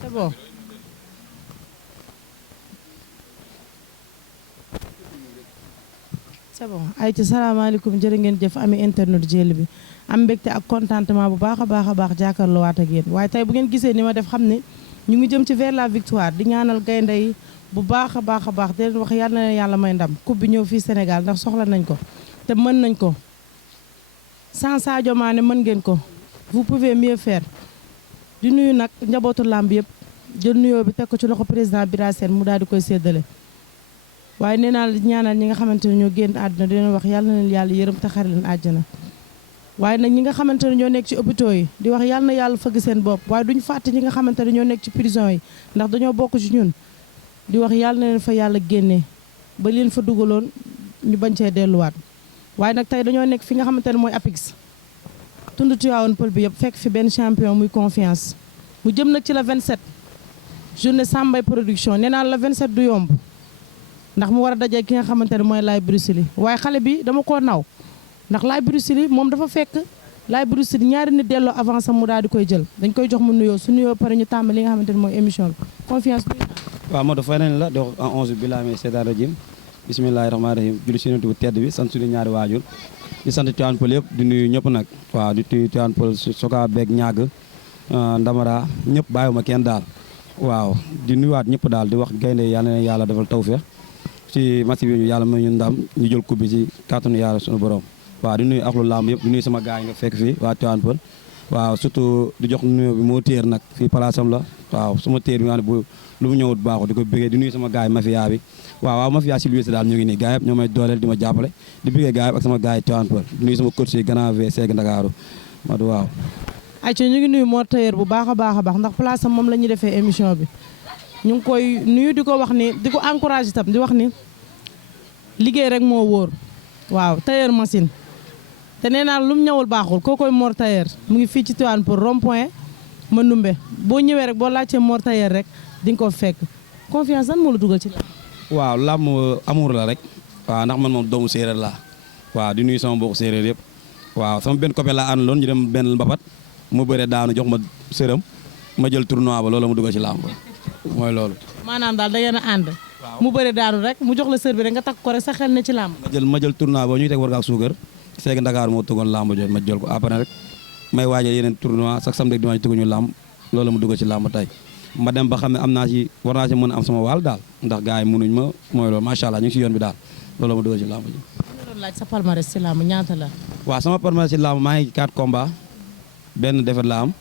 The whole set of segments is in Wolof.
C'est bon. C'est bon ay ci salaamaaleykum jërë ngeen jëf ami internet jël bi am mbégte ak contentement bu baax a baax jàkkaarloo waat ak yéen waaye tey bu ngeen gisee ni ma def xam ne ñu ngi jëm ci vers la victoire di ñaanal gaynde yi bu baax a baax di leen wax yàlla na leen yàlla may ndam coupe bi ñëw fii Sénégal ndax soxla nañ ko te mën nañ ko sans Sadio Mané mën ngeen ko vous pouvez mieux faire di nuyu nag njabootu làmb yëpp jël nuyoo bi teg ko ci loxo président Bira Sène mu daal di koy séddale waaye nee naa la ñaanal ñi nga xamante ne ñoo génn àdduna di leen wax yàlla na leen yàlla yërëm te xare leen àjjana waaye nag ñi nga xamante ne ñoo nekk ci hôpitaux yi di wax yàlla na yàlla fëgg seen bopp waaye duñu fàtte ñi nga xamante ne ñoo nekk ci prison yi ndax dañoo bokk ci ñun di wax yàlla na leen fa yàlla génnee ba leen fa dugaloon ñu bañ cee delluwaat waaye nag tey dañoo nekk fi nga xamante ne mooy apix tund Tivaouane Peulh bi yëpp fekk fi benn champion muy confiance mu jëm nag ci la 27 journée Sambay production nee naa la 27 du yomb ndax mu war a dajee ki nga xamante ne mooy laye Bruxelles waaye xale bi dama koo naw ndax laye Bruxelles moom dafa fekk laye Bruxelles ñaari nit delloo avance mu daal di koy jël dañ koy jox mu nuyoo su nuyoo pare ñu tàmbali li nga xamante ne mooy émission bi confiance bi. waaw moo dafa nañ la di wax en 11 billahi seetaan rajim bismillahi rahmaani rahim julli si bu tedd bi sant suñu ñaari waajur di sant Tivaouane Peulh yëpp di nuyu ñëpp nag waaw di nuyu Tivaouane Peulh soka beeg ñaag ndamara ñëpp bàyyiwuma kenn daal waaw di nuyuwaat ñëpp daal di wax gaynde yàlla na yàlla defal tawfeex ci match bi ñu yàlla may ñu ndam ñu jël coupe bi ci kàttanu yàlla suñu borom waaw di nuyu axlu làmb yëpp di nuyu sama gaay nga fekk fii waa Tivaouane Peulh waaw surtout di jox nuyu bi moo téer nag fii place am la waaw sama téer bi nga xam ne bu lu mu ñëwut baaxu di ko bëggee di nuyu sama gaay mafia bi waaw mafia si luy daal ñu ngi nii gaay yëpp ñoo may dooleel di ma jàppale di bëggee gaay yëpp ak sama gaay Tivaouane Peulh di nuyu sama coach yi Grand V Seeg Ndakaaru Madu waaw ayca ñu ngi nuyu Mor Tailleur bu baax a baax ndax place am moom la ñuy defee émission bi ñu ngi koy nuyu di ko wax ni di ko encouragé itam di wax ni liggéey rek moo wóor waaw tailleur machine te nee naa lu mu ñëwul baaxul koo koy Mor Tailleur mu ngi fii ci Tivaouane pour rond point ma numbe boo ñëwee rek boo laajtee Mor Tailleur rek di nga ko fekk confiance lan moo la dugal ci la waaw làmb amour la rek waaw ndax man moom doomu séeréer laa waaw di nuyu sama mbokk séeréer yëpp waaw sama benn copain laa àndaloon ñu dem benn mbapat mu bëre daanu jox ma sërëm ma jël tournoi ba loolu ma dugal ci làmb mooy loolu maanaam daal da ngeen a ànd mu bëre daanu rek mu jox la sër bi rek nga takk ko rek sa xel ne ci làmb ma jël tournoi ba ñuy teg war ak suukar Seeg Ndakaar moo tëggoon làmb jooju ma jël ko après rek may waajal yeneen tournoi sax samedi dimanche tëgguñu làmb loolu ma dugal ci làmb tey ma dem ba xam ne am naa ci war naa ci mën a am sama wàll daal ndax gars yi mënuñ ma mooy loolu macha allah ñu ngi si yoon bi daal loolu ma dugal ci làmb ji doon laaj sa palmarès ci làmb ñaata la waaw sama palmarès ci làmb maa ngi 4 combats benn défaite la am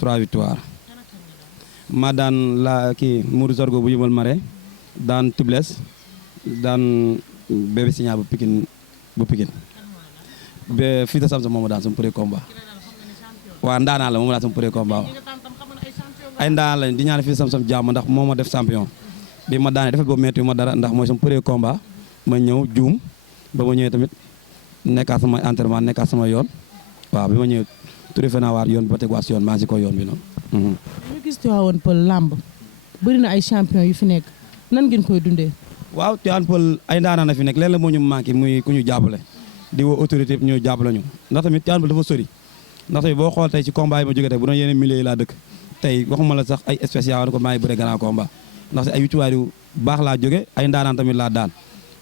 3 victoires ma daan la kii Mourou Sorgo bu yëmal mare daan Tibles daan bébé signa bu Pikine ba fii ta sam sa mooma daan sama premier combat waaw ndaanaan la mooma daan sama premier combat ay ndaanaan lañ di ñaan fii sam sam jàmm ndax moo ma def champion bi ma daanee defet boobu metti ma dara ndax mooy sama premier combat ma ñëw juum ba ma ñëwee tamit nekkaat sama entraînement nekkaat sama yoon waaw bi ma ñëwee turife naa waat yoon bi ba teg waat si yoon maa ngi si ko yoon bi noonu ñu gis Tivaouane Peulh làmb bëri na ay champion yu fi nekk nan ngeen koy dundee waaw Tivaouane Peulh ay ndaanaan na fi nekk leen la moo ñu manqué muy ku ñu jàppale di woo autorité yëpp ñu jàppale ñu ndax tamit Tivaouane Peulh dafa sori ndax tamit boo xool tey ci combat yi ma jógee tey bu doon yeneen milieu yi laa dëkk tey waxuma la sax ay spécial ko maa ngi bëre grand combat ndax si ay wituwaay yu baax laa jóge ay ndaanaan tamit laa daan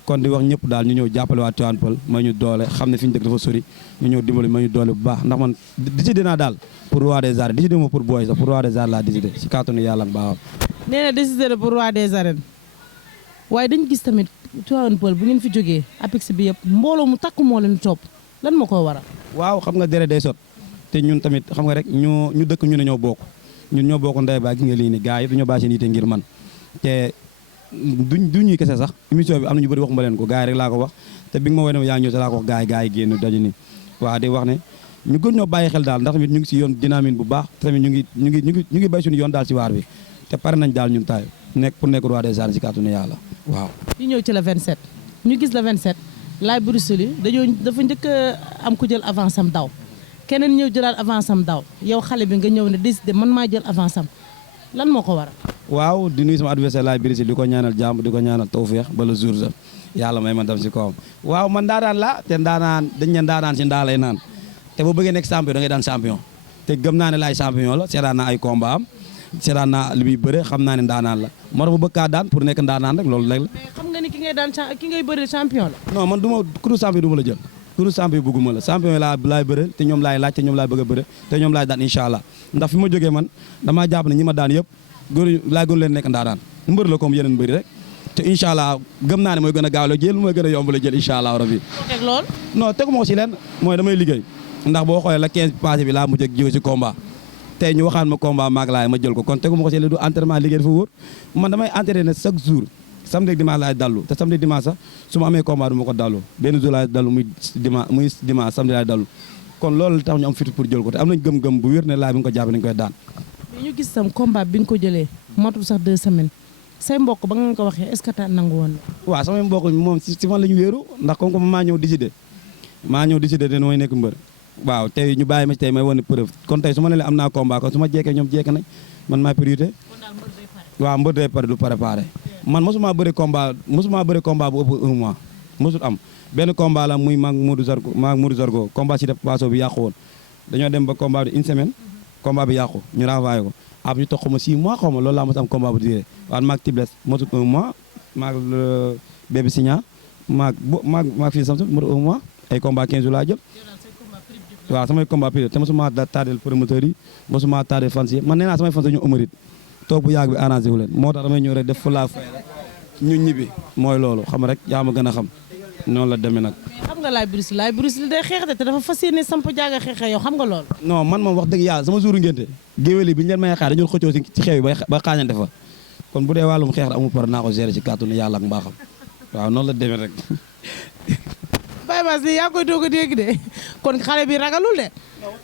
kon di wax ñëpp daal ñu ñëw jàppale waa Tivaouane Peulh ma ñu doole xam ne fi ñu dëkk dafa sori ñu ñëw dimbali ma ñu doole bu baax ndax man décidé naa daal pour roi des arènes décidé ma pour booy sax pour roi des arènes laa décidé si kàttanu yàlla ak baaxam nee na décidé pour roi des arènes waaye dañu gis tamit Tivaouane Peulh bu ngeen fi jógee apix bi yëpp mbooloo mu takk moo leen topp lan moo ko waral waaw xam nga dere day sot te ñun tamit xam nga rek ñu dëkk ñu ne ñoo bokk ñun ñoo bokk ndey baa gis nga lii ni gars yi dañoo bàyyi seen yite ngir man te du ñuy kese sax émission bi am na ñu bëri wax ma leen ko gars yi rek laa ko wax te bi nga ma woowee ne yaa ngi ñëw te laa ko wax gars yi génn daje ni waaw di wax ne ñu gën ñoo bàyyi xel daal ndax tamit ñu ngi si yoon dynamique bu baax te tamit ñu ngi bay suñu yoon daal si waar bi te pare nañ daal ñun taay nekk pour nekk roi des arènes si kàttanu yàlla waaw ñu ñëw ci la 27 ñu gis la 27 laye Bruxelles dafa njëkk am ku jël avance am daw keneen ñëw jëlaat avance am daaw yow xale bi nga ñëw ne décidé man maa jël avance am lan moo ko waral. waaw di nuyu sama adversaire laay biri si di ko ñaanal jàmm di ko ñaanal tawfeex ba le jour sa yàlla may ma dem si kawam waaw man ndaanaan la te ndaanaan dañ ne ndaanaan si ndaa lay naan te boo bëggee nekk champion da ngay daan champion te gëm naa ne laay champion la seetaan naa ay combat am seetaan naa li muy bëre xam naa ne ndaanaan la moo tax bu bëgg kaa daan pour nekk ndaanaan rek loolu léegi la. mais xam nga ni ki ngay bëre champion la. non man du ma ku dul champion du ma la jël ku dul champion bëgguma la champion yi laay bëre te ñoom laay laaj te ñoom laay bëgg a bëre te ñoom laay daan incha allah ndax fi ma jógee man damaa jàpp ne ñi ma daan yëpp laay gën leen nekk ndaanaan mbër la comme yeneen mbëri rek te incha allah gëm naa ne mooy gën a gaaw la jël mooy gën a yomb la jël incha allah rabi. teg lool. non tegu ma ko si leen mooy damay liggéey ndax boo xoolee la 15 passé bi laa mujj ak jiw si combat tey ñu waxaan ma combat maag laay ma jël ko kon tegu ma ko si leen du entraînement liggéey dafa wóor man damay entraîné chaque jour samedi ak dimanche laay dallu te samedi dimanche sax su ma amee combat du ma ko dallu benn jour laay dallu muy dimanche samedi laay dallu kon loolu tax ñu am fit pour jël ko te am nañ gëm-gëm bu wér ne laay bi nga ko jàpp nañ koy daan. mais ñu gis sam combat bi nga ko jëlee matul sax 2 semaines say mbokk ba nga ko waxee est-ce que ta nangu woon na. waaw samay mbokk moom si man la ñu wéeru ndax comme que maa ñëw décidé de mooy nekk mbër waaw tey ñu bàyyi ma tey may wane preuve kon tey su ma ne leen am naa combat kon su ma jekkee ñoom jekk nañ man maa priorité waaw mbër day pare du préparé man mosuma bëri combat bu ëpp 1 mois mosul am benn combat la muy maag Modou Zargo combat si def paso bi yàqu woon dañoo dem ba combat bi 1 semaine combat bi yàqu ñu renvoyé ko après ñu toog xaw ma 6 mois xaw ma loolu laa mos am combat bu duré waaye maag Tibles mosul 1 mois maag bébé signa maag fii samsu mosul 1 mois ay combat 15 jours laa jël waaw samay combat privé te mosuma tardel promoteur yi mosuma tardel fans yi man nee naa samay fans ñu ëmarit toog bu yàgg bi arrangé wu leen moo tax damay ñëw rek def fu laa fay rek ñu ñibbi mooy loolu xam rek yaa ma gën a xam noonu la demee nag. mais xam nga laay Bruce Lee day xeex de te dafa fas yéene samp jaaga xeexee yow xam nga loolu. non man moom wax dëgg yàlla sama jouru ngénte géwél yi bi ñu leen may xaar dañu xëccoo ci xew yi ba xaañante fa kon bu dee wàllum xeex amul par naa ko gérer ci kàttanu yàlla ak mbaaxam waaw noonu la demee rek. Baye Mass lii yaa koy doog a dégg de kon xale bi ragalul de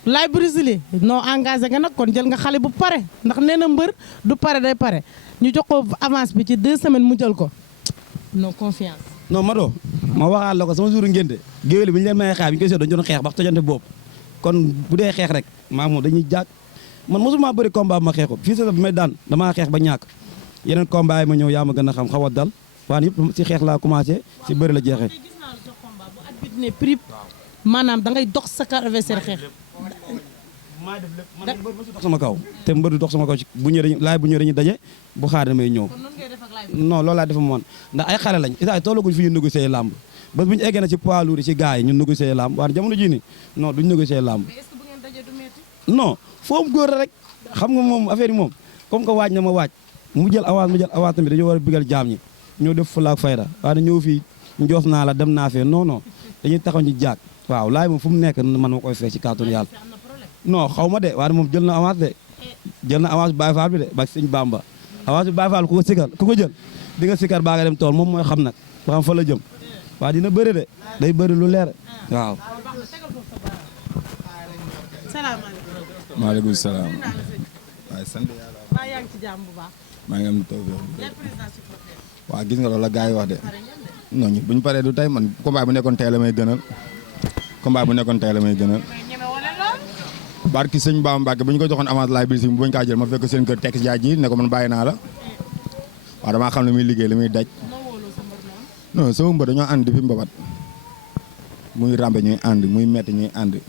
laay Bruce Lee non engagé nga nag kon jël nga xale bu pare ndax nee na mbër du pare day pare ñu jox ko avance bi ci 2 semaines mu jël ko non confiance. non Mado ma waxaat la ko sama jouru ngénte géwél bi ñu leen may xaar bi ñu koy seet dañu doon xeex ba tojante boobu kon bu dee xeex rek maa moom dañuy jàkk man mosuma bëri combat bu ma xeexu fii sa bi may daan damaa xeex ba ñàkk yeneen combat yi ma ñëw yaa ma gën a xam xaw a dal waaye yëpp si xeex laa commencé si bëri la jeexee. ne prix maanaam da ngay dox sa adversaire xeex. maa def lépp man mbër mësu dox sama kaw te mbër du dox sama kaw ci bu ñëwee dañuy daje bu xaar damay ñëw. kon noonu ngay def ak laay non loolu laa def man ndax ay xale lañ isaay tollaguñ fi ñu négocier làmb ba bu ñu eggee na ci poids lourd ci gars yi ñun négocier làmb waaye jamono jii nii non duñ négocier làmb. mais est-ce que bu ngeen dajee du metti. non foofu góor rek xam nga moom affaire yi moom comme que waaj na ma waaj mu jël avance tamit dañoo war a bigal jaam ñi ñoo def fulaak fayda waaye ñëw fii njoof naa la dem naa fee non dañuy taxaw ñu jaag waaw laay moom fu mu nekk man ma koy fee ci kàttanu yàlla non xaw ma de waaye moom jël na avance de jël na avance Baye Fall bi de ba sëñ Bamba avance bi Baye Fall ku ko jël di nga sikar baa nga dem tool moom mooy xam nag ba xam fa la jëm waaw dina bëri de day bëri lu leer waaw. salaamaaleykum. maaleykum salaam. waaye sant yàlla. maa yaa ngi ci jàmm bu baax. maa ngi am taw bi. waaw gis nga loolu la gars yi wax de. non ñun bu ñu paree du tey man combat bu nekkoon tey la may gënal. combat bu nekkoon tey la may gënal. barki sëñ Ba Mbacke bu ñu ko joxoon avance laay bilisi bu ñu kaa jël ma fekk seen kër tekk jaaj ji ne ko man bàyyi naa la. waaw damaa xam ne muy liggéey li muy daj. non sama mbër dañoo ànd depuis mbabat. muy rambe ñuy ànd muy metti ñuy ànd.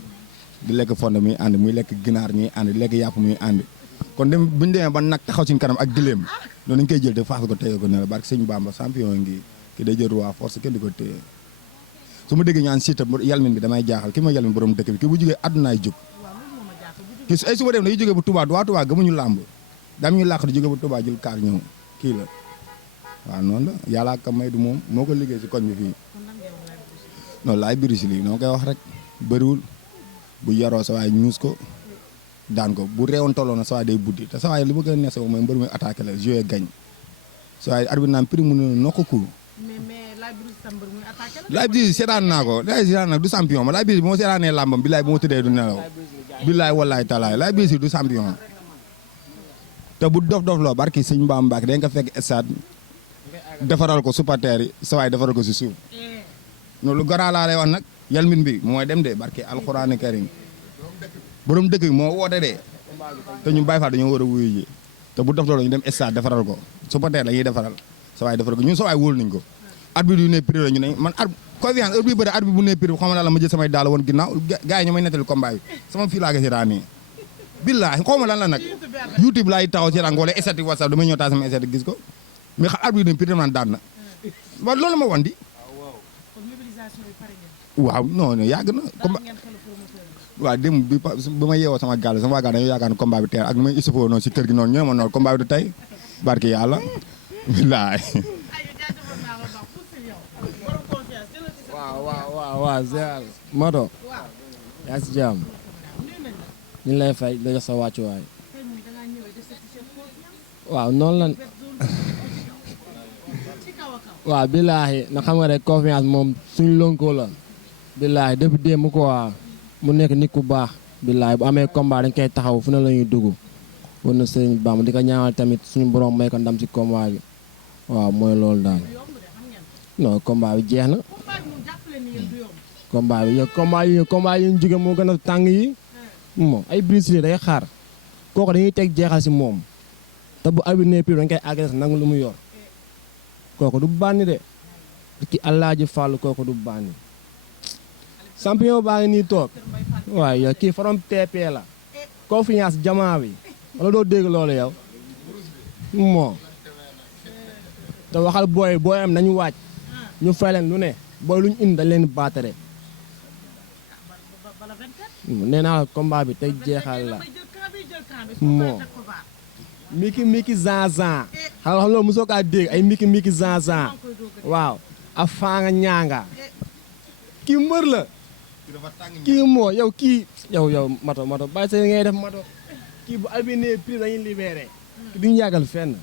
di lekk fonde muy ànd muy lekk ginaar ñuy ànd di lekk yàpp muy ànd. kon dem bu ñu demee ba nag taxaw suñu kanam ak gileem noonu dañu koy jël te faas ko tege ko ne la barki sëñ Bamba champion ngi ki day jël roi force kenn di ko téye su ma déggee ñu an Siteu yalmin bi damay jaaxal ki ma yalmin borom dëkk bi ki bu jógee àddunaay jóg ki ay su ma dem dañuy jógee bu Touba waa Touba gëmuñu làmb dam ñu làq di jógee bu Touba jël kaar ñëw kii la waaw noonu la yàllaa ka may du moom moo ko liggéey si koñ bi fii noonu laay biri si lii noo koy wax rek bëriwul bu yaroo sa waay ñuus ko daan ko bu réewoon tolloo na sa waay day buddi te sa waay li ma gën a neex sa mooy mbër muy attaqué la joué gañ sa waay arbitre naan prix mu ne nokk ko laay bi seetaan naa ko laay seetaan naa du champion ma laay bi bu ma seetaanee làmbam bilaay bu ma tëddee du nelaw bilaay wallaay talaay laay bi du champion te bu dof loo barki sëñ Mbaam Mbacke dañ ko fekk stade defaral ko supporter yi sa waay defaral ko si suuf noonu lu garaa laa lay wax nag yalmin bi mooy dem de barki alxuraani karim borom dëkk bi moo woote de te ñun Baye Fall dañoo war a wuyu ji te bu dof doole ñu dem stade defaral ko supporter la ñuy defaral sa waay defaral ko ñun sa waay wóolu nañ ko arbitre yu ne prix la ñu ne man confiance heure bi bëri arbitre bu ne prix xam nga la ma jël samay daal woon ginnaaw gars yi ñoo may nettali combat bi sama fii laa ko seetaan nii billaahi xaw ma lan la nag YouTube laay taxaw seetaan ko wala estati WhatsApp damay ñëw taa sama estati gis ko mais xam arbitre yu ne prix dama naan daan na waaw loolu ma wan di waaw non yàgg na combat waaw dem bi ma yeewoo sama gaal sama waa gaal dañoo yaakaar ne combat bi teel ak nu may isofoo noonu si kër gi noonu ñoo ma noonu combat bi du tey barki yàlla billaay waaw Zéal Mato yaa si jàmm ñu lay fay la jox sa wàccuwaay waaw noonu lan waaw billaahi na xam nga rek confiance moom suñu lonkoo la billaahi depuis démb quoi mu nekk nit ku baax billaahi bu amee combat dañ koy taxaw fu ne la ñuy dugg war na sëriñ Bamba di ko ñaanal tamit suñu borom may ko ndam si combat bi waaw mooy loolu daal non combat bi jeex na combat bi yow combat yi ñu jóge moo gën a tàng yi moom ay brisé day xaar kooku dañuy teg jeexal si moom te bu arbitre ne dañ koy agressé nangu lu mu yor kooku du bànni de ki Alaaji Fall kooku du bànni champion baa ngi nii toog waaye yow kii farom TP la confiance jamaa bi wala doo dégg loolu yow moo te waxal booy am nañu waaj ñu fay leen lu ne booy lu ñu indi dañ leen baatare nee naa la combat bi tey jeexal la moo miki zan xam loolu mosoo kaa dégg ay miki zan waaw a faanga ñaanga kii mbër la kii moo yow kii yow mato bàyyi sa ngay def mato kii bu albine prix dañuy libéré ki duñu yàggal fenn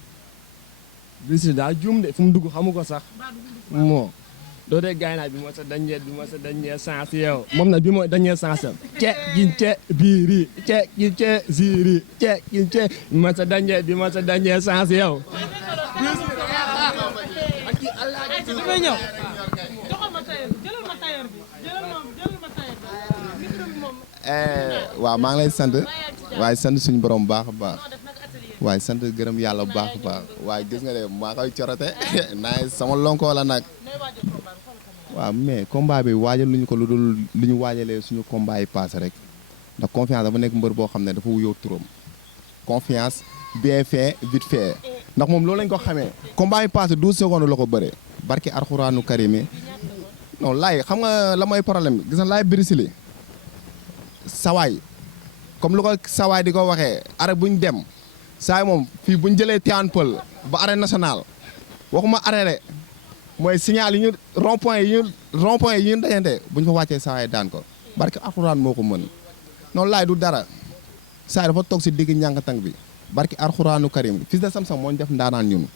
bisi daal juum de fu mu dugg xamu ko sax moo doo dee gaay naa bi mooy sa dernier chance yow moom nag bi mooy dernier chance gin biiri gin ziri gin bi mooy sa dernier chance yow damay ñëw waaw maa ngi lay sant waaye sant suñu borom bu baax a baax waaye sant gërëm yàlla bu baax a baax waaye gis nga de maa koy corote naa sama lonkoo la nag waaw mais combat bi waajal luñu ko lu dul lu ñu waajalee suñu combat yi passé rek ndax confiance dafa nekk mbër boo xam ne dafa wuyoo turam confiance bien fait vite fait ndax moom loolu lañ ko xamee combat yi passé 12 secondes la ko bëree barki arxuraanu karimi non laay xam nga la mooy problème bi gis nga laay birisili sawaay comme lu ko sawaay di ko waxee arrêt buñ dem saay moom fii buñ jëlee Tivaouane Peulh ba arène nationale waxuma arrêt mooy signal yi ñu rond point yi ñu dajante buñ fa wàccee sawaay daan ko barki arxuraan moo ko mën noonu laay du dara saay dafa toog si digg ñànkatang bi barki arxuraanu karim fils de Samsam moo ñu def ndaanaan ñun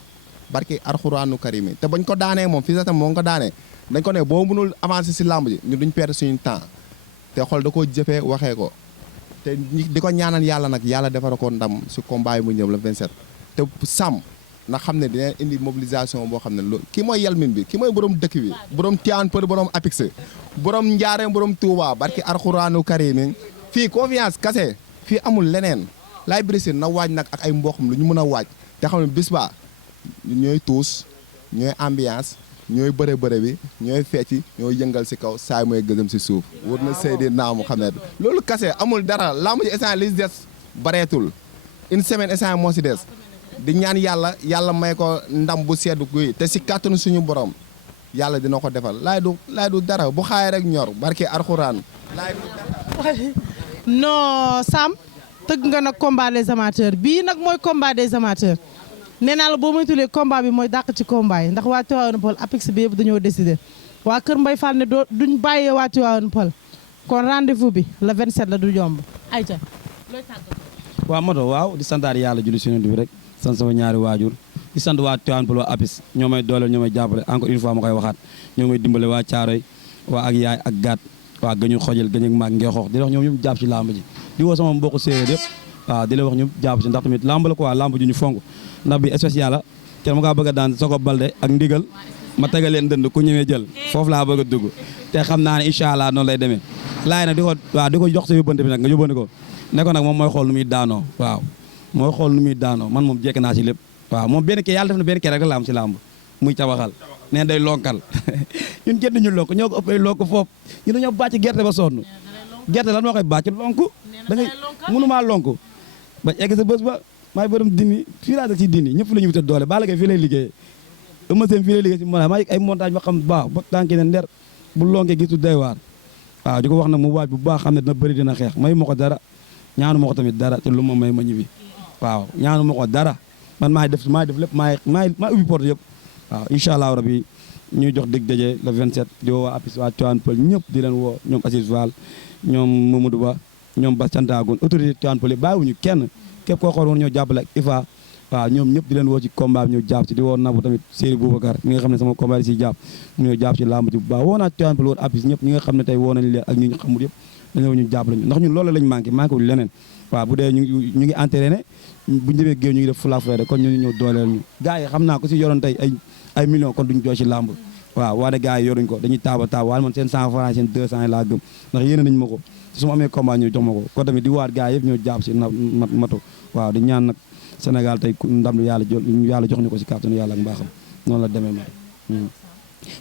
barki arxuraanu karim te bañ ko daanee moom fils de Samsam moo ko daanee dañ ko ne boo mënul avancer si làmb ji ñu duñ perdre suñu temps te xool da koo jëfee waxee ko te di ko ñaanal yàlla nag yàlla defara ko ndam si combat yi mu ñëw la 27 te sàmm na xam ne dina indi mobilisation boo xam ne loolu kii mooy yalmin bi kii mooy borom dëkk bi borom Tivaouane Peulh borom Apix borom Njaareem borom Touba barki arxuraanu karim fii confiance kase fii amul leneen laay brisé na waaj nag ak ay mboqam lu ñu mën a waaj te xam ne bis ba ñooy tuus ñooy ambiance ñooy bëre bi ñooy fecci ñooy yëngal si kaw saay mooy gësëm si suuf war na Seydi naamu xam ne loolu kase amul dara lamb ji instant li des bareetul une semaine instant moo si des di ñaan yàlla may ko ndam bu seddu guy te si kàttanu suñu borom yàlla dina ko defal laay du dara bu xaay rek ñor barke arxuraan laay du dara. non Sam tëgg nga nag combat des amateurs bii nag mooy combat des amateurs nee naa la boo moytuwulee combat bi mooy dàq ci combat yi ndax waa Tivaouane Peulh Apix bi yëpp dañoo décider waa Kër Mbaye Fall ne duñ bàyyee waa Tivaouane Peulh kon rendez-vous bi le 27 la du yomb ayca looy tàggatoo. waaw moto waaw di santaat yàlla julli si bi rek sant sama ñaari waajur di sant waa Tivaouane Peulh waa Apix ñoo may dooleel ñoo may jàppale encore une fois ma koy waxaat ñoo may dimbale waa Caaroy waa ak yaay ak gaat waa gëñu xojal gëñ ak maag ngeexoox di wax ñoom ñëpp jàpp ci làmb ji di woo sama mbokku séeréer yëpp waaw di la wax ñu jàpp ci ndax tamit làmb la quoi làmb ji ñu fonk ndax bi spécial la kenn ma kaa bëgg a daan Soko Balde ak ndigal ma tegal leen dënd ku ñëwee jël foofu laa bëgg a dugg te xam naa ne incha allah noonu lay demee laay nag di ko jox sa yóbbante bi nag nga yóbbante ko ne ko nag moom mooy xool nu muy daanoo waaw mooy xool nu muy daanoo man moom jekk naa si lépp waaw moom benn kii yàlla def na benn kii rek la am si làmb muy tabaxal neen day lonkal ñun kenn ñu lonk ñoo ko ëpp ay lonk foofu ñu dañoo bàcc gerte ba sonn gerte lan moo koy bàcc lonk da ngay mënumaa lonk ba egg sa bés ba maay borom dini fii laa dëkk ci dini ñëpp la ñu wute doole Balla Gaye fii lay liggéeyee ëma seen fii lay liggéey si maa ay montage ba xam baax ba tànki ne nder bu lonkee gisu day waar waaw di ko wax nag mu waaj bu baax xam ne dina bëri dina xeex may ma ko dara ñaanu ma ko tamit dara te lu ma may ma ñibbi waaw ñaanu ma ko dara man maay def lépp maay ubbi porte yëpp waaw incha allah rabi ñuy jox dig daje le 27 di woo waa APIX waa Tivaouane Peulh ñëpp di leen woo ñoom Assis Fall ñoom Mamadou Ba ñoom Bass Cantagoun autorité Tivaouane Peulh yi bàyyiwuñu kenn képp koo xool woon ñoo jàppale ak IFA waaw ñoom ñëpp di leen woo ci combat bi ñëw jàpp ci di woo Nabou tamit Serigne Boubacar ñi nga xam ne sama combat yi siy jàpp ñoo jàpp ci làmb ji bu baax woo naa Tivaouane Peulh woon APIX ñëpp ñi nga xam ne tey woo nañ leen ak ñi ñu xamul yëpp dañoo ñu jàppale ñu ndax ñun loolu lañ manqué wuñu leneen waaw bu dee ñu ngi entraîné bu ñu demee géew ñu ngi def fula fayda kon ñu ñëw dooleel ñu gars yi xam naa ko si yoroon tey ay millions kon duñ jooy ci làmb waaw waane gars yi yoruñ ko dañuy taaba waaye man seen 100 francs seen 200 yi laa gëm ndax yéene nañ ma ko su ma amee combat ñu jox ma ko kon tamit di waat gars yëpp ñoo jàpp si matu waaw di ñaan nag Sénégal tey ndam lu yàlla jox ñu ko si kàttanu yàlla ak mbaaxam noonu la demee ma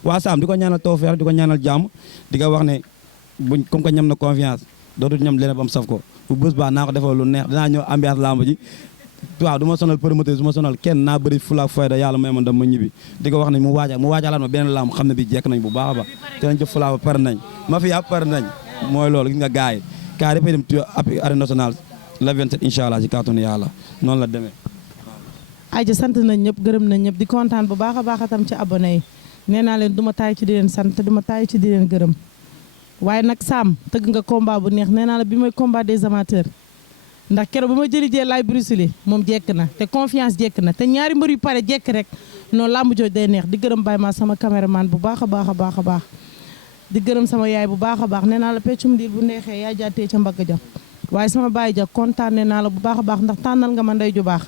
waa Sam di ko ñaanal tawfeex di ko ñaanal jàmm di ko wax ne buñ comme que ñam na confiance dootul ñam leneen ba mu saf ko bu bés baa naa ko defal lu neex dinaa ñëw ambiance lamb ji waaw du ma sonal promoteur du ma sonal kenn naa bëri fula fayda yàlla may ma ndam ma ñibbi di ko wax ne mu waajalaat ma beneen lamb xam ne bi jekk nañ bu baax a baax te nañ jëf fula ba pare nañ ma fi yàpp pare nañ mooy loolu gis nga gars yi kaa dafay dem arène nationale le 27 incha allah ci kàttanu yàlla noonu la demee Aïcha sant nañ ñëpp gërëm nañ ñëpp di kontaan bu baax a baax itam ci abonné yi nee naa leen du ma taay ci di leen sant du ma taay ci di leen gërëm waaye nag Sam tëgg nga combat bu neex nee naa la bi mooy combat des amateurs ndax keroog ba ma jëli jee laay Bruxelles moom jekk na te confiance jekk na te ñaari mbër yu pare jekk rek noonu làmb jooj day neex di gërëm Baye ma sama caméraman bu baax a baax a baax a baax di gërëm sama yaay bu baax a baax nee naa la peccum diir bu neexee yaa jaatee ca mbagg ja waaye sama baay ja kontaan nee naa la bu baax a baax ndax tànnal nga ma ndey ju baax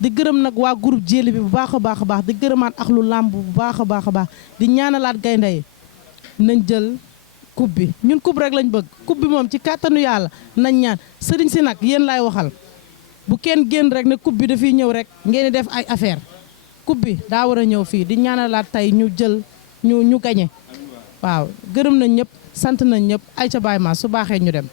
di gërëm nag waa groupe Jéeli bi bu baax a baax a baax di gërëmaat ak lu làmb bu baax a baax a baax di ñaanalaat gaynde yi nañ jël coupe bi ñun coupe rek lañ bëgg coupe bi moom ci kàttanu yàlla nañ ñaan sëriñ si nag yéen laay waxal bu kenn génn rek ne coupe bi dafiy ñëw rek ngeen di def ay affaire coupe bi daa war a ñëw fii di ñaanalaat tey ñu jël ñu gañe waaw gërëm nañ ñëpp sant nañ ñëpp ay ca baay ma su baaxee ñu dem